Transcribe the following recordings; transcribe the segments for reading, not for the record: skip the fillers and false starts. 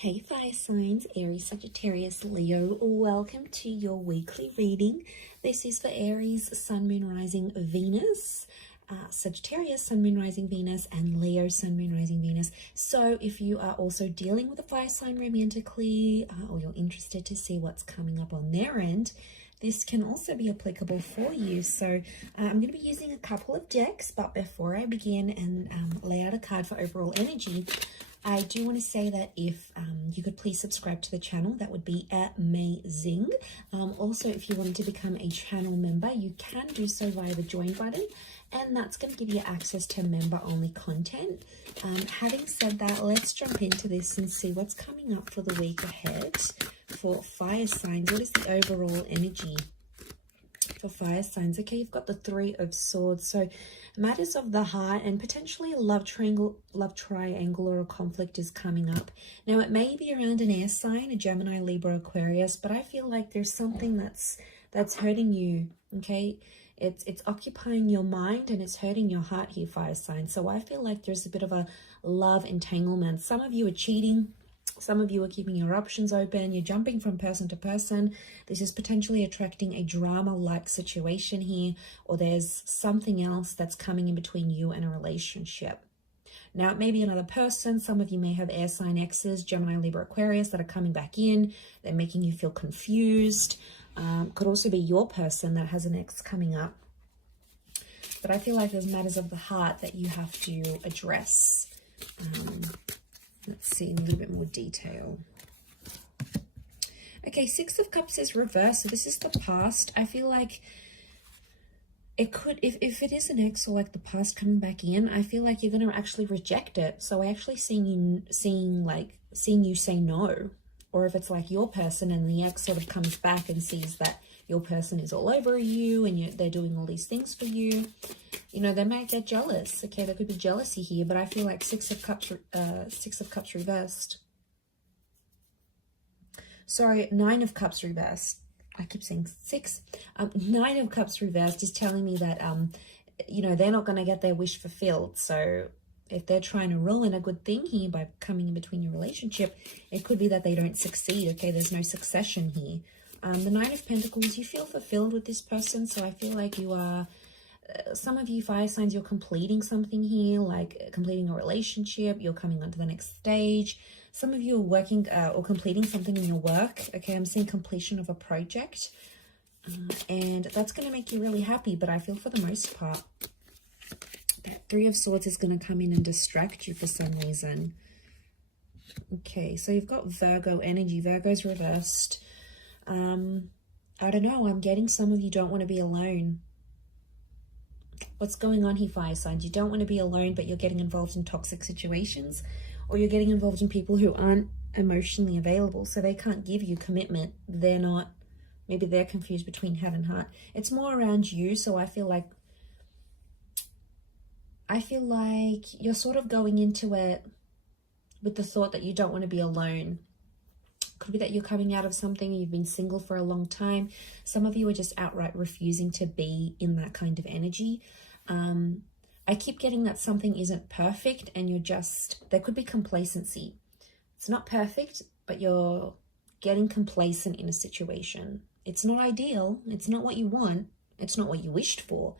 Hey fire signs, Aries, Sagittarius, Leo, welcome to your weekly reading. This is for Aries, Sun, Moon, Rising, Venus, Sagittarius, Sun, Moon, Rising, Venus, and Leo, Sun, Moon, Rising, Venus. So if you are also dealing with a fire sign romantically, or you're interested to see what's coming up on their end, this can also be applicable for you. So I'm going to be using a couple of decks, but before I begin and lay out a card for overall energy, I do want to say that if you could please subscribe to the channel, that would be amazing. Also, if you wanted to become a channel member, you can do so via the join button, and that's going to give you access to member-only content. Having said that, let's jump into this and see what's coming up for the week ahead for fire signs. What is the overall energy for fire signs? Okay, you've got the Three of Swords, so matters of the heart and potentially a love triangle or a conflict is coming up. Now it may be around an air sign, a Gemini, Libra, Aquarius, but I feel like there's something that's hurting you. Okay, it's occupying your mind and it's hurting your heart here, fire sign. So I feel like there's a bit of a love entanglement. Some of you are cheating. Some of you are keeping your options open. You're jumping from person to person. This is potentially attracting a drama-like situation here, or there's something else that's coming in between you and a relationship. Now, it may be another person. Some of you may have air sign exes, Gemini, Libra, Aquarius, that are coming back in. They're making you feel confused. Could also be your person that has an ex coming up. But I feel like there's matters of the heart that you have to address. Let's see in a little bit more detail. Okay, Six of Cups is reversed. So this is the past. I feel like it could, if it is an ex or like the past coming back in, I feel like you're going to actually reject it. So I actually seeing you say no. Or if it's like your person and the ex sort of comes back and sees that your person is all over you and they're doing all these things for you, you know, they might get jealous. Okay, there could be jealousy here, but I feel like Six of Cups reversed. Sorry, Nine of Cups reversed. I keep saying six. Nine of Cups reversed is telling me that, you know, they're not going to get their wish fulfilled. So if they're trying to ruin a good thing here by coming in between your relationship, it could be that they don't succeed. Okay, there's no succession here. The Nine of Pentacles, you feel fulfilled with this person. So I feel like you are, some of you fire signs, you're completing something here, like completing a relationship. You're coming on to the next stage. Some of you are working or completing something in your work. Okay, I'm seeing completion of a project. And that's going to make you really happy. But I feel for the most part, that Three of Swords is going to come in and distract you for some reason. Okay, so you've got Virgo energy. Virgo's reversed. I don't know. I'm getting some of you don't want to be alone. What's going on here, fire signs? You don't want to be alone, but you're getting involved in toxic situations, or you're getting involved in people who aren't emotionally available, so they can't give you commitment. They're not, maybe they're confused between head and heart. It's more around you, so I feel like you're sort of going into it with the thought that you don't want to be alone. Could be that you're coming out of something, you've been single for a long time. Some of you are just outright refusing to be in that kind of energy. I keep getting that something isn't perfect and you're just, there could be complacency. It's not perfect, but you're getting complacent in a situation. It's not ideal. It's not what you want. It's not what you wished for.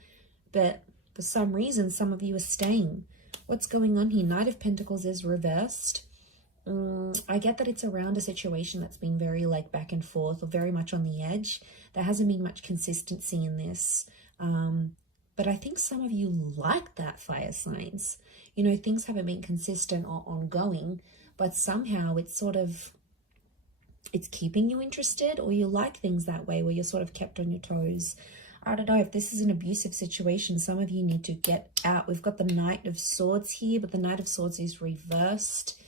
But for some reason, some of you are staying. What's going on here? Knight of Pentacles is reversed. I get that it's around a situation that's been very like back and forth or very much on the edge. There hasn't been much consistency in this. But I think some of you like that, fire signs. You know, things haven't been consistent or ongoing, but somehow it's sort of, it's keeping you interested, or you like things that way where you're sort of kept on your toes. I don't know if this is an abusive situation. Some of you need to get out. We've got the Knight of Swords here, but the Knight of Swords is reversed.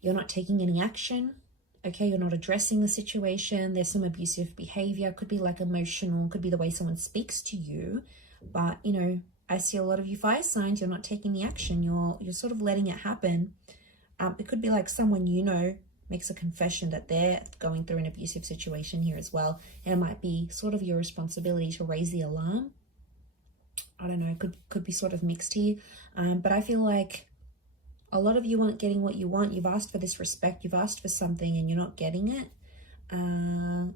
You're not taking any action. Okay, you're not addressing the situation. There's some abusive behavior. Could be like emotional. Could be the way someone speaks to you. But, you know, I see a lot of you fire signs. You're not taking the action. You're sort of letting it happen. It could be like someone you know makes a confession that they're going through an abusive situation here as well. And it might be sort of your responsibility to raise the alarm. I don't know. Could be sort of mixed here. But I feel like A lot of you aren't getting what you want. You've asked for this respect. You've asked for something and you're not getting it. And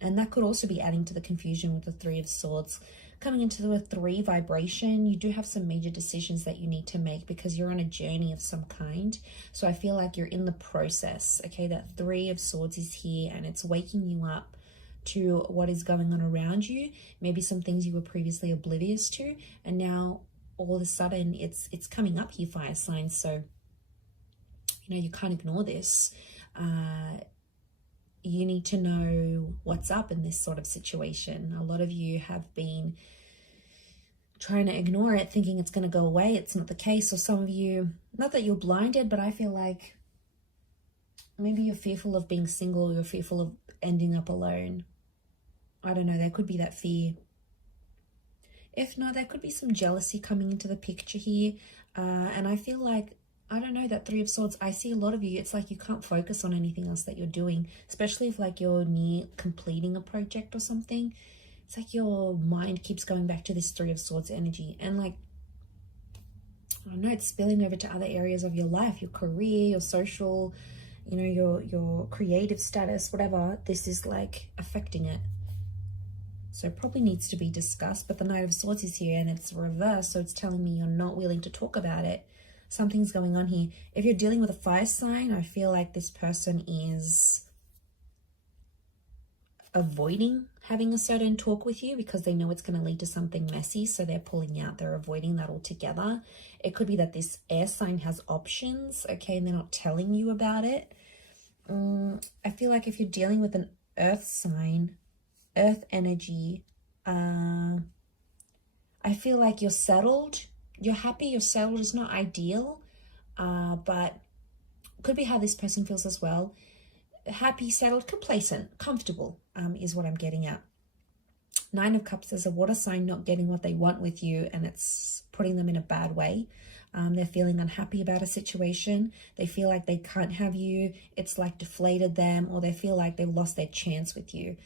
that could also be adding to the confusion with the Three of Swords. Coming into the 3 vibration, you do have some major decisions that you need to make because you're on a journey of some kind. So I feel like you're in the process, okay? That 3 of Swords is here and it's waking you up to what is going on around you. Maybe some things you were previously oblivious to, and now all of a sudden it's coming up here, fire signs. So, you know, you can't ignore this. You need to know what's up in this sort of situation. A lot of you have been trying to ignore it, thinking it's going to go away. It's not the case. Or some of you, not that you're blinded, but I feel like maybe you're fearful of being single. You're fearful of ending up alone. I don't know. There could be that fear. If not, there could be some jealousy coming into the picture here. And I feel like, I don't know, that 3 of Swords, I see a lot of you, it's like you can't focus on anything else that you're doing, especially if like you're near completing a project or something. It's like your mind keeps going back to this 3 of Swords energy. And like, I don't know, it's spilling over to other areas of your life, your career, your social, you know, your creative status, whatever. This is like affecting it. So it probably needs to be discussed. But the Knight of Swords is here and it's reversed. So it's telling me you're not willing to talk about it. Something's going on here. If you're dealing with a fire sign, I feel like this person is avoiding having a certain talk with you because they know it's going to lead to something messy. So they're pulling out. They're avoiding that altogether. It could be that this air sign has options, okay, and they're not telling you about it. I feel like if you're dealing with an earth sign, earth energy, I feel like you're settled. You're happy, you're settled. It's not ideal, but could be how this person feels as well. Happy, settled, complacent, comfortable is what I'm getting at. 9 of Cups is a water sign not getting what they want with you, and it's putting them in a bad way. They're feeling unhappy about a situation. They feel like they can't have you. It's like deflated them, or they feel like they've lost their chance with you.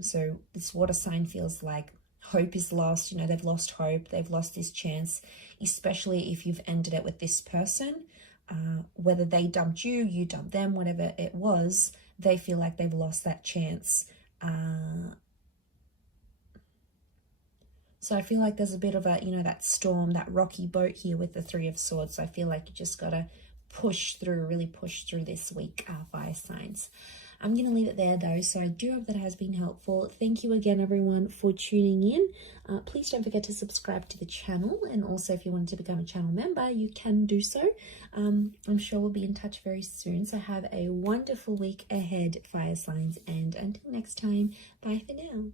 So this water sign feels like hope is lost. You know, they've lost hope. They've lost this chance, especially if you've ended it with this person. Whether they dumped you, you dumped them, whatever it was, they feel like they've lost that chance. So I feel like there's a bit of a, you know, that storm, that rocky boat here with the 3 of Swords. So I feel like you just got to push through, really push through this week, fire signs. I'm going to leave it there though, so I do hope that has been helpful. Thank you again, everyone, for tuning in. Please don't forget to subscribe to the channel, and also if you wanted to become a channel member, you can do so. I'm sure we'll be in touch very soon, so have a wonderful week ahead, fire signs, and until next time, bye for now.